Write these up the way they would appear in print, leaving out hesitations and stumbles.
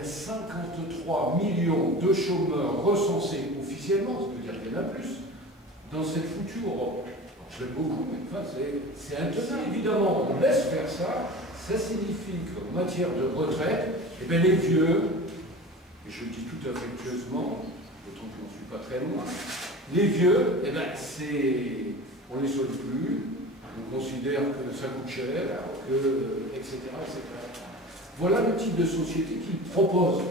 y a 53 millions de chômeurs recensés officiellement, ça veut dire qu'il y en a plus, dans cette foutue Europe. Alors, je l'aime beaucoup, mais enfin, c'est intenable. Évidemment, on laisse faire ça, ça signifie qu'en matière de retraite, eh bien, les vieux, et je le dis tout affectueusement, d'autant que je n'en suis pas très loin, les vieux, eh ben, on ne les solde plus, on considère que ça coûte cher, etc., etc. Voilà le type de société qu'ils proposent.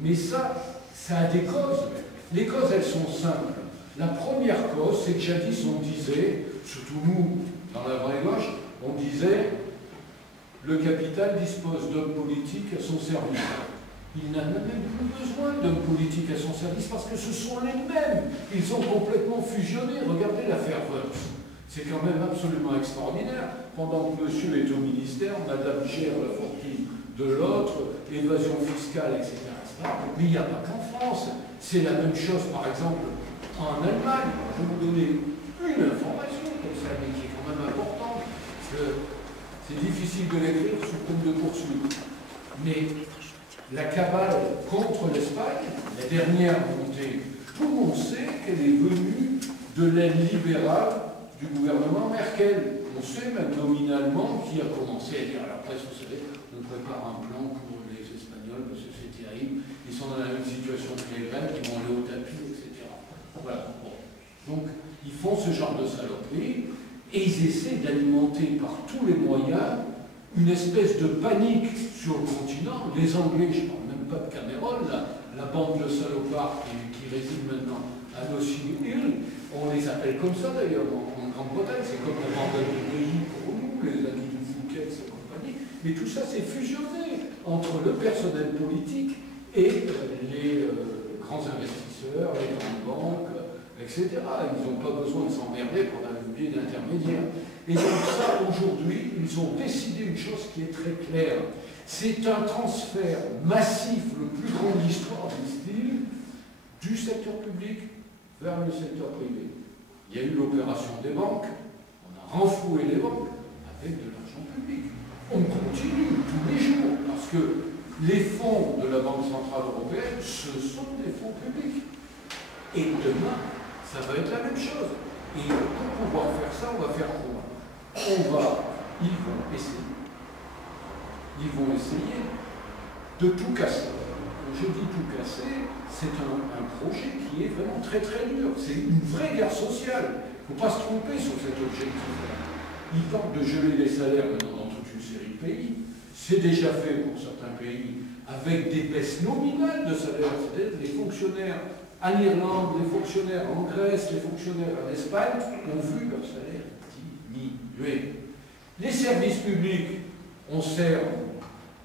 Mais ça a des causes. Les causes, elles sont simples. La première cause, c'est que jadis, on disait, surtout nous, dans la vraie gauche, on disait le capital dispose d'hommes politiques à son service. Il n'a même plus besoin d'hommes politiques à son service parce que ce sont les mêmes. Ils ont complètement fusionné. Regardez l'affaire Woerth. C'est quand même absolument extraordinaire. Pendant que monsieur est au ministère, madame gère la fortune de l'autre, évasion fiscale, etc., etc. Mais il n'y a pas qu'en France. C'est la même chose, par exemple, en Allemagne. Je vais vous donner une information comme ça, mais qui est quand même importante, parce que c'est difficile de l'écrire sous peine de poursuite. Mais la cabale contre l'Espagne, la dernière montée, tout le monde sait qu'elle est venue de l'aile libérale du gouvernement Merkel. On sait même nominalement qui a commencé à dire à la presse, vous savez, on prépare un plan pour les Espagnols parce que c'est terrible, ils sont dans la même situation que les Grecs, ils vont aller au tapis, etc. Voilà. Bon. Donc, ils font ce genre de saloperie et ils essaient d'alimenter par tous les moyens une espèce de panique sur le continent. Les Anglais, je ne parle même pas de Cameron, la bande de salopards qui réside maintenant à Notting Hill, on les appelle comme ça d'ailleurs en Grande-Bretagne, c'est comme la bande de pays pour nous, les amis du Fouquet et compagnie, mais tout ça s'est fusionné entre le personnel politique et les grands investisseurs, les grandes banques, etc. Ils n'ont pas besoin de s'emmerder pour un biais d'intermédiaire. Et donc ça, aujourd'hui, ils ont décidé une chose qui est très claire. C'est un transfert massif, le plus grand de l'histoire, disent-ils, du secteur public vers le secteur privé. Il y a eu l'opération des banques, on a renfloué les banques avec de l'argent public. On continue tous les jours, parce que les fonds de la Banque Centrale Européenne, ce sont des fonds publics. Et demain, ça va être la même chose. Et pour pouvoir faire ça, on va faire quoi? Ils vont essayer de tout casser. Je dis tout casser, c'est un projet qui est vraiment très très dur. C'est une vraie guerre sociale. Il ne faut pas se tromper sur cet objectif-là. Ils tentent de geler les salaires maintenant dans toute une série de pays. C'est déjà fait pour certains pays avec des baisses nominales de salaire. C'est-à-dire les fonctionnaires en Irlande, les fonctionnaires en Grèce, les fonctionnaires en Espagne ont vu leur salaire diminuer. Les services publics, on sert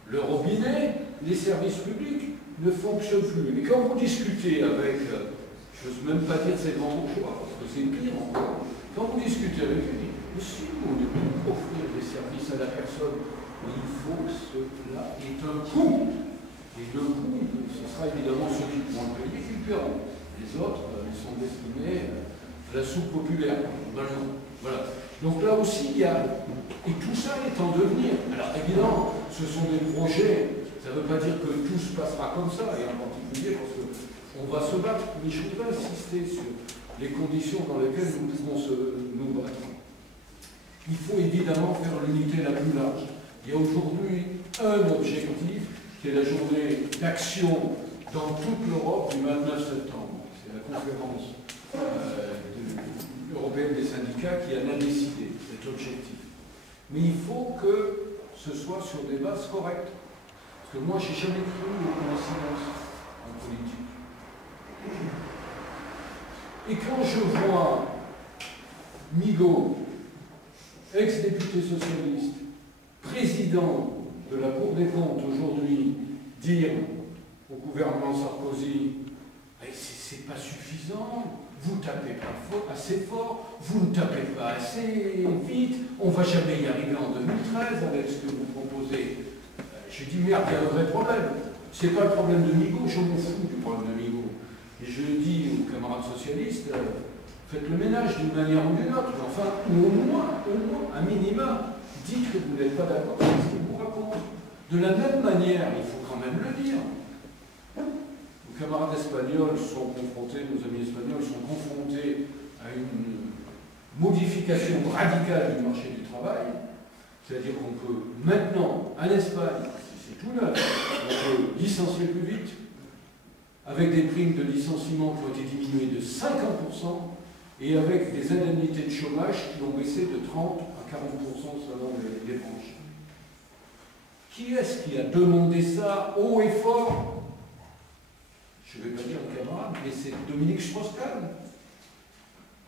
le robinet, les services publics ne fonctionnent plus. Mais quand vous discutez avec, je n'ose même pas dire ces grands bourgeois, parce que c'est pire encore, quand vous discutez avec eux, mais si vous devez offrir des services à la personne, mais il faut que cela ait un coût. Et le coût, ce sera évidemment ceux qui pourront le payer qui le paieront. Les autres, ils sont destinés à la soupe populaire. Voilà. Donc là aussi, il y a... Et tout ça est en devenir. Alors évidemment, ce sont des projets, ça ne veut pas dire que tout se passera comme ça, et en particulier parce qu'on va se battre, mais je voudrais insister sur les conditions dans lesquelles nous pouvons nous battre. Il faut évidemment faire l'unité la plus large. Il y a aujourd'hui un objectif, qui est la journée d'action dans toute l'Europe du 29 septembre. C'est la conférence européenne des syndicats qui en a décidé cet objectif. Mais il faut que ce soit sur des bases correctes. Parce que moi, je n'ai jamais cru aux coïncidences en politique. Et quand je vois Migaud, ex-député socialiste, président de la Cour des comptes aujourd'hui, dire au gouvernement Sarkozy, c'est pas suffisant, vous ne tapez pas assez fort, vous ne tapez pas assez vite, on ne va jamais y arriver en 2013 avec ce que vous proposez. J'ai dit, merde, il y a un vrai problème. Ce n'est pas le problème de Migaud, je m'en fous du problème de Migaud. Et je dis aux camarades socialistes, faites le ménage d'une manière ou d'une autre, enfin, au moins, à minima, dites que vous n'êtes pas d'accord avec ce qu'il vous raconte. De la même manière, il faut quand même le dire, camarades espagnols sont confrontés, nos amis espagnols sont confrontés à une modification radicale du marché du travail, c'est-à-dire qu'on peut maintenant, en Espagne, c'est tout neuf, on peut licencier plus vite, avec des primes de licenciement qui ont été diminuées de 50%, et avec des indemnités de chômage qui ont baissé de 30 à 40% selon les branches. Qui est-ce qui a demandé ça haut et fort? Je ne vais pas dire un camarade, mais c'est Dominique Strauss-Kahn,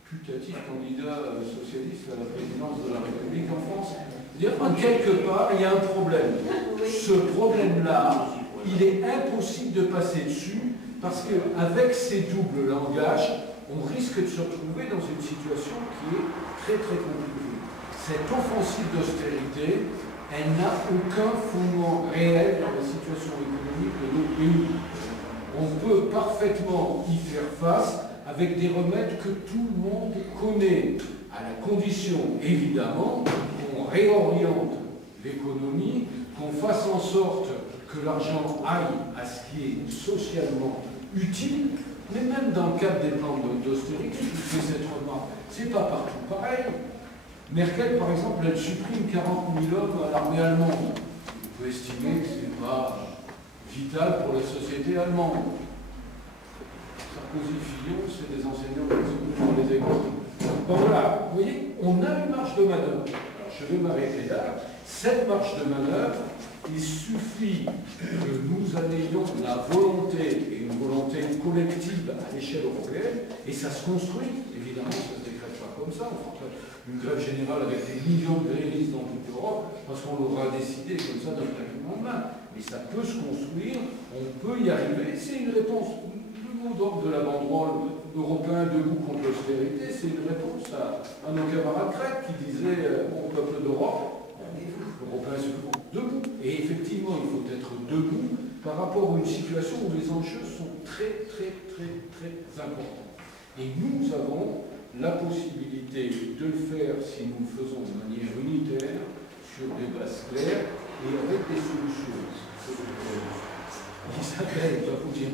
putatif candidat socialiste à la présidence de la République en France. C'est-à-dire qu'en quelque part, il y a un problème. Ce problème-là, il est impossible de passer dessus parce qu'avec ces doubles langages, on risque de se retrouver dans une situation qui est très très compliquée. Cette offensive d'austérité, elle n'a aucun fondement réel dans la situation économique de nos pays. On peut parfaitement y faire face avec des remèdes que tout le monde connaît, à la condition évidemment qu'on réoriente l'économie, qu'on fasse en sorte que l'argent aille à ce qui est socialement utile. Mais même dans le cadre des plans d'austérité, je vous fais cette remarque, c'est pas partout pareil. Merkel, par exemple, elle supprime 40 000 hommes à l'armée allemande. On peut estimer que ce n'est pas vital pour la société allemande. Sarkozy, Fillon, c'est des enseignants dans les écoles. Bon voilà, vous voyez, on a une marge de manœuvre. Alors je vais m'arrêter là. Cette marge de manœuvre, il suffit que nous ayons la volonté, et une volonté collective à l'échelle européenne, et ça se construit, évidemment, ça ne se décrète pas comme ça, on fera une grève générale avec des millions de grévistes dans toute l'Europe, parce qu'on l'aura décidé comme ça d'un claquement de main. Mais ça peut se construire, on peut y arriver, c'est une réponse. Le mot d'ordre de la banderole européen debout contre l'austérité, c'est une réponse à nos camarades grecs qui disaient au peuple d'Europe, européens debout. Et effectivement, il faut être debout par rapport à une situation où les enjeux sont très, très, très, très importants. Et nous avons la possibilité de le faire si nous le faisons de manière unitaire, sur des bases claires et avec des solutions. Isabelle va vous dire